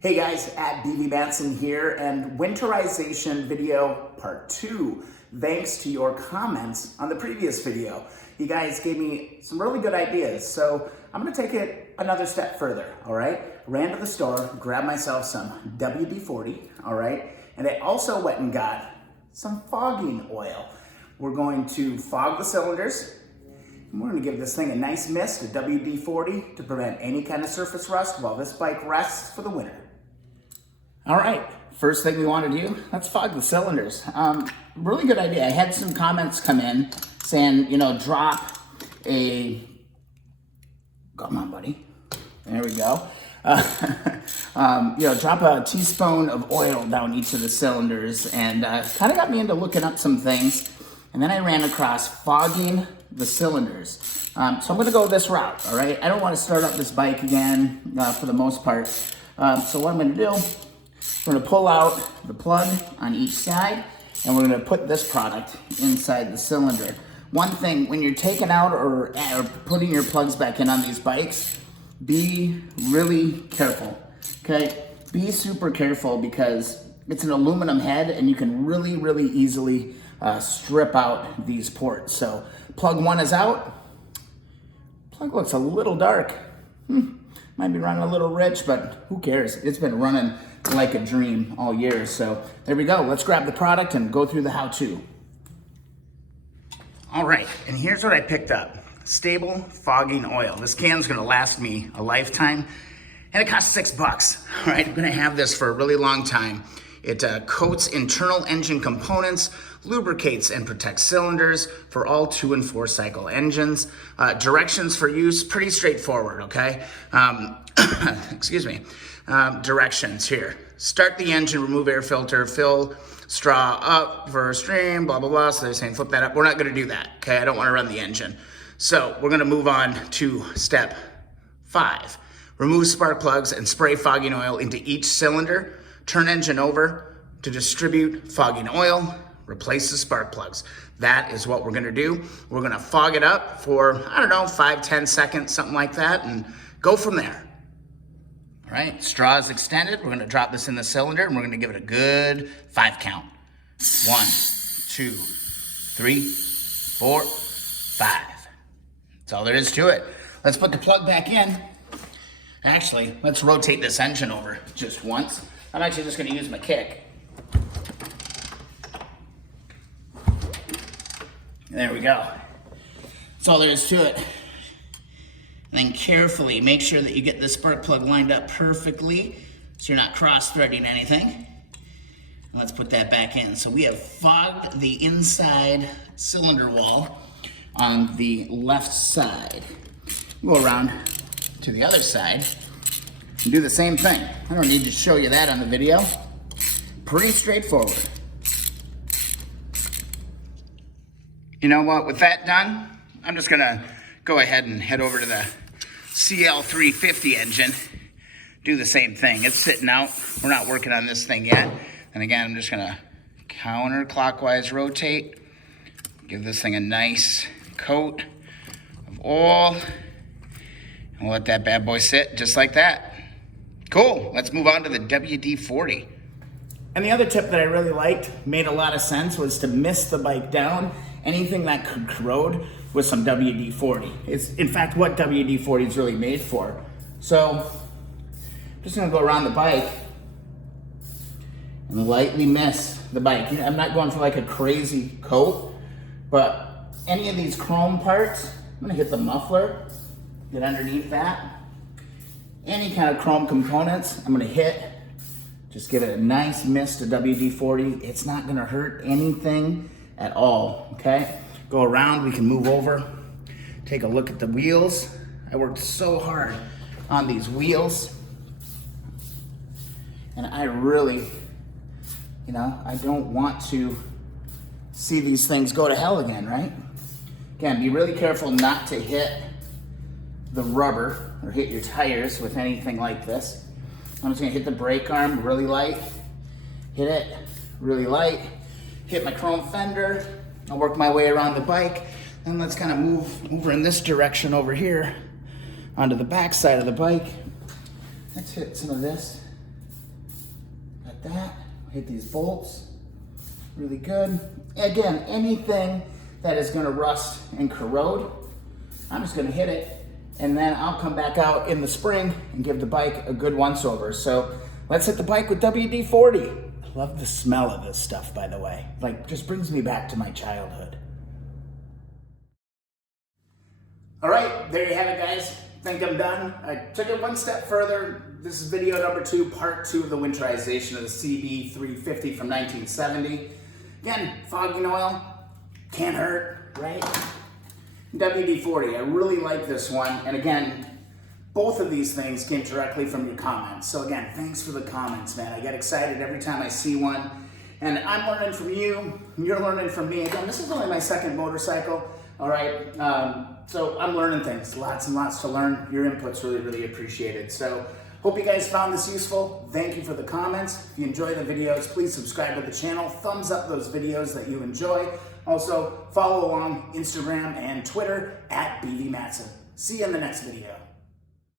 Hey guys, at BB Manson here, and winterization video part 2. Thanks to your comments on the previous video. You guys gave me some really good ideas, so I'm gonna take it another step further, all right? Ran to the store, grabbed myself some WD40, all right? And I also went and got some fogging oil. We're going to fog the cylinders, and we're gonna give this thing a nice mist, a WD40, to prevent any kind of surface rust while this bike rests for the winter. All right, first thing we want to do, let's fog the cylinders. Really good idea. I had some comments come in saying, drop a, come on buddy, there we go. Drop a teaspoon of oil down each of the cylinders, and kind of got me into looking up some things. And then I ran across fogging the cylinders. So I'm gonna go this route, all right? I don't want to start up this bike again for the most part. So what I'm gonna do, we're gonna pull out the plug on each side, and we're gonna put this product inside the cylinder. One thing, when you're taking out or putting your plugs back in on these bikes, be really careful, okay? Be super careful because it's an aluminum head and you can really, really easily strip out these ports. So plug 1 is out. Plug looks a little dark. Might be running a little rich, but who cares? It's been running like a dream all year. So there we go. Let's grab the product and go through the how-to. All right, and here's what I picked up. StaBil Fogging Oil. This can's gonna last me a lifetime, and it costs $6. All right, I'm gonna have this for a really long time. It coats internal engine components, lubricates and protects cylinders for all 2 and 4 cycle engines. Directions for use, pretty straightforward, okay? Excuse me. Directions here. Start the engine, remove air filter, fill straw up for stream, blah, blah, blah. So they're saying flip that up. We're not gonna do that, okay? I don't wanna run the engine. So we're gonna move on to step 5. Remove spark plugs and spray fogging oil into each cylinder. Turn engine over to distribute fogging oil. Replace the spark plugs. That is what we're gonna do. We're gonna fog it up for, 5-10 seconds, something like that, and go from there. All right, straw is extended. We're gonna drop this in the cylinder and we're gonna give it a good 5 count. 1, 2, 3, 4, 5. That's all there is to it. Let's put the plug back in. Actually, let's rotate this engine over just once. I'm actually just gonna use my kick. There we go. That's all there is to it. And then carefully make sure that you get the spark plug lined up perfectly so you're not cross-threading anything. And let's put that back in. So we have fogged the inside cylinder wall on the left side. Go around to the other side and do the same thing. I don't need to show you that on the video. Pretty straightforward. You know what, with that done, I'm just gonna go ahead and head over to the CL350 engine, do the same thing. It's sitting out, we're not working on this thing yet. And again, I'm just gonna counterclockwise rotate, give this thing a nice coat of oil, and we'll let that bad boy sit just like that. Cool, let's move on to the WD40. And the other tip that I really liked, made a lot of sense, was to mist the bike down. Anything that could corrode with some WD40. It's in fact what WD40 is really made for. So I'm just gonna go around the bike and lightly mist the bike. I'm not going for like a crazy coat, but any of these chrome parts, I'm gonna hit the muffler, get underneath that. Any kind of chrome components, I'm gonna hit, just give it a nice mist of WD-40. It's not gonna hurt anything at all, okay? Go around, we can move over, take a look at the wheels. I worked so hard on these wheels, and I really, I don't want to see these things go to hell again, right? Again, be really careful not to hit the rubber or hit your tires with anything like this. I'm just gonna hit the brake arm really light, hit it really light, hit my chrome fender. I'll work my way around the bike, and let's kind of move over in this direction over here onto the back side of the bike. Let's hit some of this like that. Hit these bolts really good. Again, anything that is gonna rust and corrode, I'm just gonna hit it, and then I'll come back out in the spring and give the bike a good once over. So let's hit the bike with WD-40. I love the smell of this stuff, by the way. Like, just brings me back to my childhood. All right, there you have it, guys. Think I'm done. I took it one step further. This is video number 2, part 2 of the winterization of the CB350 from 1970. Again, fogging oil, can't hurt, right? WD-40, I really like this one. And again, both of these things came directly from your comments. So again, thanks for the comments, man. I get excited every time I see one. And I'm learning from you, you're learning from me. Again, this is only my second motorcycle, all right? So I'm learning things, lots and lots to learn. Your input's really, really appreciated. So hope you guys found this useful. Thank you for the comments. If you enjoy the videos, please subscribe to the channel. Thumbs up those videos that you enjoy. Also, follow along Instagram and Twitter @BVMatson. See you in the next video.